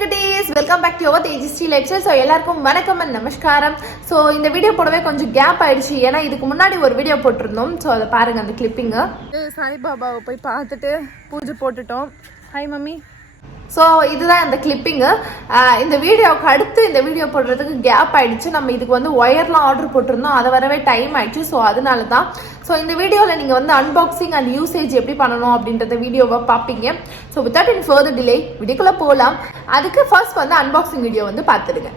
குட்டீஸ், welcome back to your Tejasri lecture. So எல்லாருக்கும் வணக்கம் அண்ட் நமஸ்காரம். ஸோ இந்த வீடியோ போடவே கொஞ்சம் கேப் ஆயிடுச்சு, ஏன்னா இதுக்கு முன்னாடி ஒரு வீடியோ போட்டிருந்தோம். ஸோ அதை பாருங்க, அந்த கிளிப்பிங்கு. சாய்பாபாவை போய் பார்த்துட்டு பூஜை போட்டுட்டோம். Hi mummy. ஸோ இதுதான் அந்த கிளிப்பிங்கு. இந்த வீடியோவுக்கு அடுத்து இந்த வீடியோ போடுறதுக்கு கேப் ஆயிடுச்சு. நம்ம இதுக்கு வந்து ஒயர்லாம் ஆர்டர் போட்டிருந்தோம், அதை வரவே டைம் ஆயிடுச்சு. ஸோ அதனால தான். ஸோ இந்த வீடியோவில் நீங்கள் வந்து அன்பாக்சிங் அண்ட் யூசேஜ் எப்படி பண்ணணும் அப்படின்றத வீடியோவை பார்ப்பீங்க. ஸோ வித்தவுட் இன் ஃபர்தர் டிலே வீடியோக்குள்ளே போகலாம். அதுக்கு ஃபர்ஸ்ட் வந்து அன்பாக்சிங் வீடியோ வந்து பார்த்துடுங்க.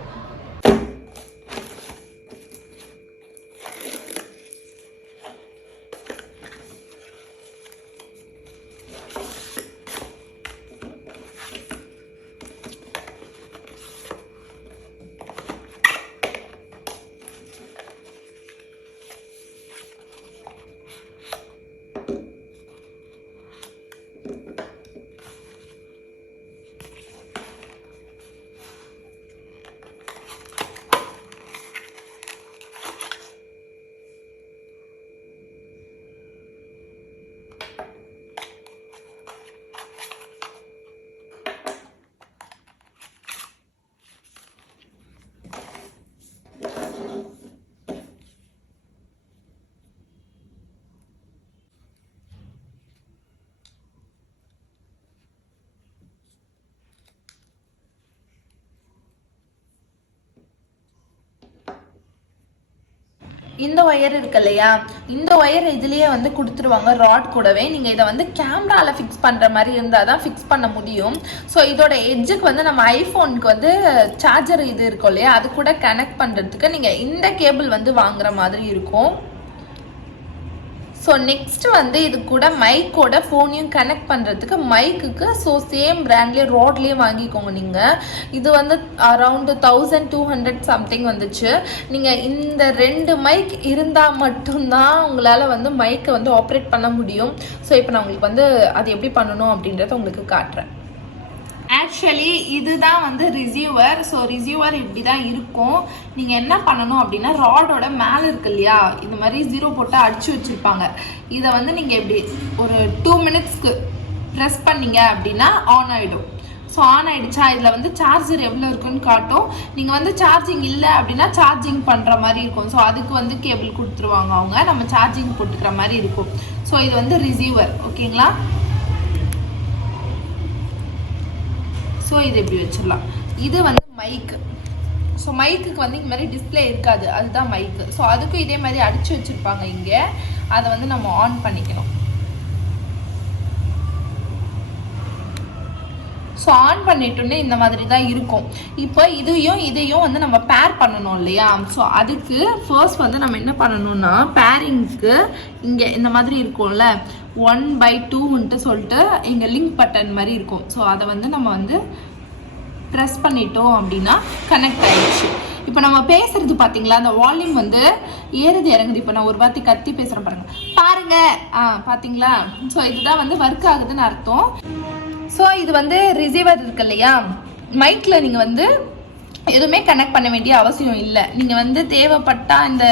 இந்த ஒயர் இருக்கு இல்லையா, இந்த ஒயர் இதுலயே வந்து கொடுத்துருவாங்க ராட் கூடவே. நீங்க இதை வந்து கேமரால ஃபிக்ஸ் பண்ற மாதிரி இருந்தால் தான் ஃபிக்ஸ் பண்ண முடியும். ஸோ இதோட எட்ஜுக்கு வந்து நம்ம ஐஃபோனுக்கு வந்து சார்ஜர் இது இருக்கும் இல்லையா, அது கூட கனெக்ட் பண்றதுக்கு நீங்க இந்த கேபிள் வந்து வாங்குற மாதிரி இருக்கும். ஸோ நெக்ஸ்ட் வந்து இது கூட மைக்கோட ஃபோனையும் கனெக்ட் பண்ணுறதுக்கு மைக்குக்கு ஸோ சேம் பிராண்ட்லேயே ராட்லேயே வாங்கிக்கோங்க. நீங்கள் இது வந்து அரவுண்டு 1200 சம்திங் வந்துச்சு. நீங்கள் இந்த 2 மைக் இருந்தால் மட்டும்தான் உங்களால் வந்து மைக்கை வந்து ஆப்ரேட் பண்ண முடியும். ஸோ இப்போ நான் உங்களுக்கு வந்து அது எப்படி பண்ணணும் அப்படின்றத உங்களுக்கு காட்டுறேன். ஆக்சுவலி இதுதான் வந்து ரிசீவர். ஸோ ரிசீவர் இப்படி தான் இருக்கும். நீங்கள் என்ன பண்ணணும் அப்படின்னா, ராடோட மேலே இருக்கு இல்லையா, இந்த மாதிரி 0 போட்டு அடிச்சு வச்சுருப்பாங்க. இதை வந்து நீங்கள் இப்படி ஒரு 2 மினிட்ஸ்க்கு ப்ரெஸ் பண்ணீங்க அப்படின்னா ஆன் ஆகிடும். ஸோ ஆன் ஆகிடுச்சா, இதில் வந்து சார்ஜர் எவ்வளோ இருக்குன்னு காட்டும். நீங்கள் வந்து சார்ஜிங் இல்லை அப்படின்னா சார்ஜிங் பண்ணுற மாதிரி இருக்கும். ஸோ அதுக்கு வந்து கேபிள் கொடுத்துருவாங்க அவங்க, நம்ம சார்ஜிங் போட்டுக்கிற மாதிரி இருக்கும். ஸோ இது வந்து ரிசீவர், ஓகேங்களா. ஸோ இது எப்படி வச்சிடலாம். இது வந்து மைக்கு. ஸோ மைக்குக்கு வந்து இந்த மாதிரி டிஸ்பிளே இருக்காது, அதுதான் மைக்கு. ஸோ அதுக்கும் இதே மாதிரி அடிச்சு வச்சிருப்பாங்க இங்கே. அதை வந்து நம்ம ஆன் பண்ணிக்கணும். ஸோ ஆன் பண்ணிட்டோன்னே இந்த மாதிரி தான் இருக்கும். இப்போ இதையும் வந்து நம்ம பேர் பண்ணணும் இல்லையா. ஸோ அதுக்கு ஃபர்ஸ்ட் வந்து நம்ம என்ன பண்ணணும்னா, பேரிங்க்கு இங்கே இந்த மாதிரி இருக்கும்ல 1/2 சொல்லிட்டு இங்கே லிங்க் பட்டன் மாதிரி இருக்கும். ஸோ அதை வந்து நம்ம வந்து ப்ரெஸ் பண்ணிட்டோம் அப்படின்னா கனெக்ட் ஆகிடுச்சு. இப்போ நம்ம பேசுறது பார்த்தீங்களா, அந்த வால்யூம் வந்து ஏறுது இறங்குது. இப்போ நான் ஒரு வார்த்தை கத்தி பேசுகிறேன் பாருங்க. பார்த்தீங்களா. ஸோ இதுதான் வந்து ஒர்க் ஆகுதுன்னு அர்த்தம். ஸோ இது வந்து ரிசீவர் இருக்கு இல்லையா, மைக்கில் நீங்கள் வந்து எதுவுமே கனெக்ட் பண்ண வேண்டிய அவசியம் இல்லை. நீங்கள் வந்து தேவைப்பட்டால் இந்த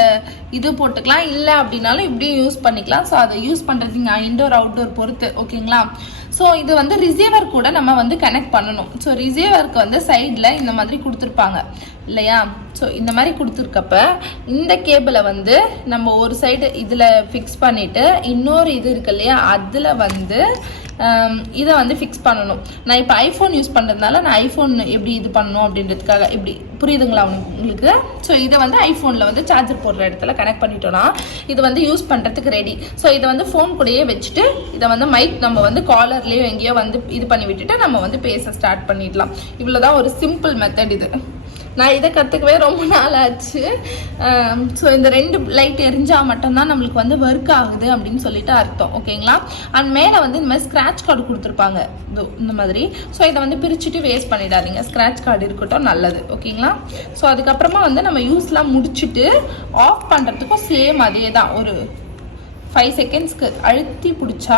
இது போட்டுக்கலாம், இல்லை அப்படின்னாலும் இப்படியும் யூஸ் பண்ணிக்கலாம். ஸோ அதை யூஸ் பண்ணுறதுங்க இன்டோர் அவுட்டோர் பொறுத்து, ஓகேங்களா. ஸோ இது வந்து ரிசீவர் கூட நம்ம வந்து கனெக்ட் பண்ணணும். ஸோ ரிசீவருக்கு வந்து சைடில் இந்த மாதிரி கொடுத்துருப்பாங்க இல்லையா. ஸோ இந்த மாதிரி கொடுத்துருக்கப்ப இந்த கேபிளை வந்து நம்ம ஒரு சைடு இதில் ஃபிக்ஸ் பண்ணிவிட்டு இன்னொரு இது இருக்கு இல்லையா, அதில் வந்து இதை வந்து ஃபிக்ஸ் பண்ணணும். நான் இப்போ ஐஃபோன் யூஸ் பண்ணுறதுனால நான் ஐஃபோன் எப்படி இது பண்ணணும் அப்படின்றதுக்காக இப்படி புரியுதுங்களா உங்களுக்கு. ஸோ இதை வந்து ஐஃபோனில் வந்து சார்ஜர் போடுற இடத்துல கனெக்ட் பண்ணிட்டோன்னா இது வந்து யூஸ் பண்ணுறதுக்கு ரெடி. ஸோ இதை வந்து ஃபோன் கூடயே வச்சுட்டு இதை வந்து மைக் நம்ம வந்து காலர்லேயோ எங்கேயோ வந்து இது பண்ணி விட்டுட்டு நம்ம வந்து பேச ஸ்டார்ட் பண்ணிடலாம். இவ்வளோதான் ஒரு சிம்பிள் மெத்தட் இது. நான் இதை கற்றுக்கவே ரொம்ப நாள் ஆச்சு. ஸோ இந்த 2 லைட் எரிஞ்சால் மட்டும்தான் நம்மளுக்கு வந்து ஒர்க் ஆகுது அப்படின்னு சொல்லிட்டு அர்த்தம், ஓகேங்களா. அண்ட் மேலே வந்து இந்த மாதிரி ஸ்க்ராட்ச் கார்டு கொடுத்துருப்பாங்க இந்த மாதிரி. ஸோ இதை வந்து பிரிச்சுட்டு வேஸ்ட் பண்ணிடாதீங்க, ஸ்க்ராட்ச் கார்டு இருக்கட்டும், நல்லது, ஓகேங்களா. ஸோ அதுக்கப்புறமா வந்து நம்ம யூஸ்லாம் முடிச்சுட்டு ஆஃப் பண்ணுறதுக்கும் சேம் அதே தான். ஒரு 5 செகண்ட்ஸ்க்கு அழுத்தி பிடிச்சா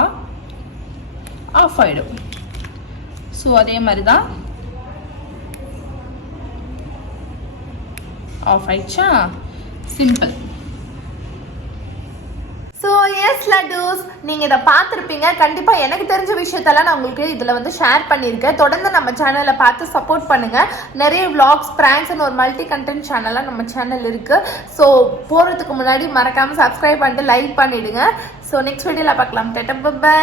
ஆஃப் ஆகிடும். ஸோ அதே மாதிரி தான் ஆஃப் ஆயிடுச்சா, சிம்பிள். ஸோ எஸ் லட்டூஸ், நீங்கள் இதை பார்த்துருப்பீங்க. கண்டிப்பாக எனக்கு தெரிஞ்ச விஷயத்தெல்லாம் நான் உங்களுக்கு இதில் வந்து ஷேர் பண்ணியிருக்கேன். தொடர்ந்து நம்ம சேனலை பார்த்து சப்போர்ட் பண்ணுங்கள். நிறைய விளாக்ஸ், பிராங்க்ஸ்னு ஒரு மல்டி கண்டென்ட் சேனலாக நம்ம சேனல் இருக்குது. ஸோ போகிறதுக்கு முன்னாடி மறக்காமல் சப்ஸ்கிரைப் பண்ணிட்டு லைக் பண்ணிவிடுங்க. ஸோ நெக்ஸ்ட் வீடியோவில் பார்க்கலாம். பை.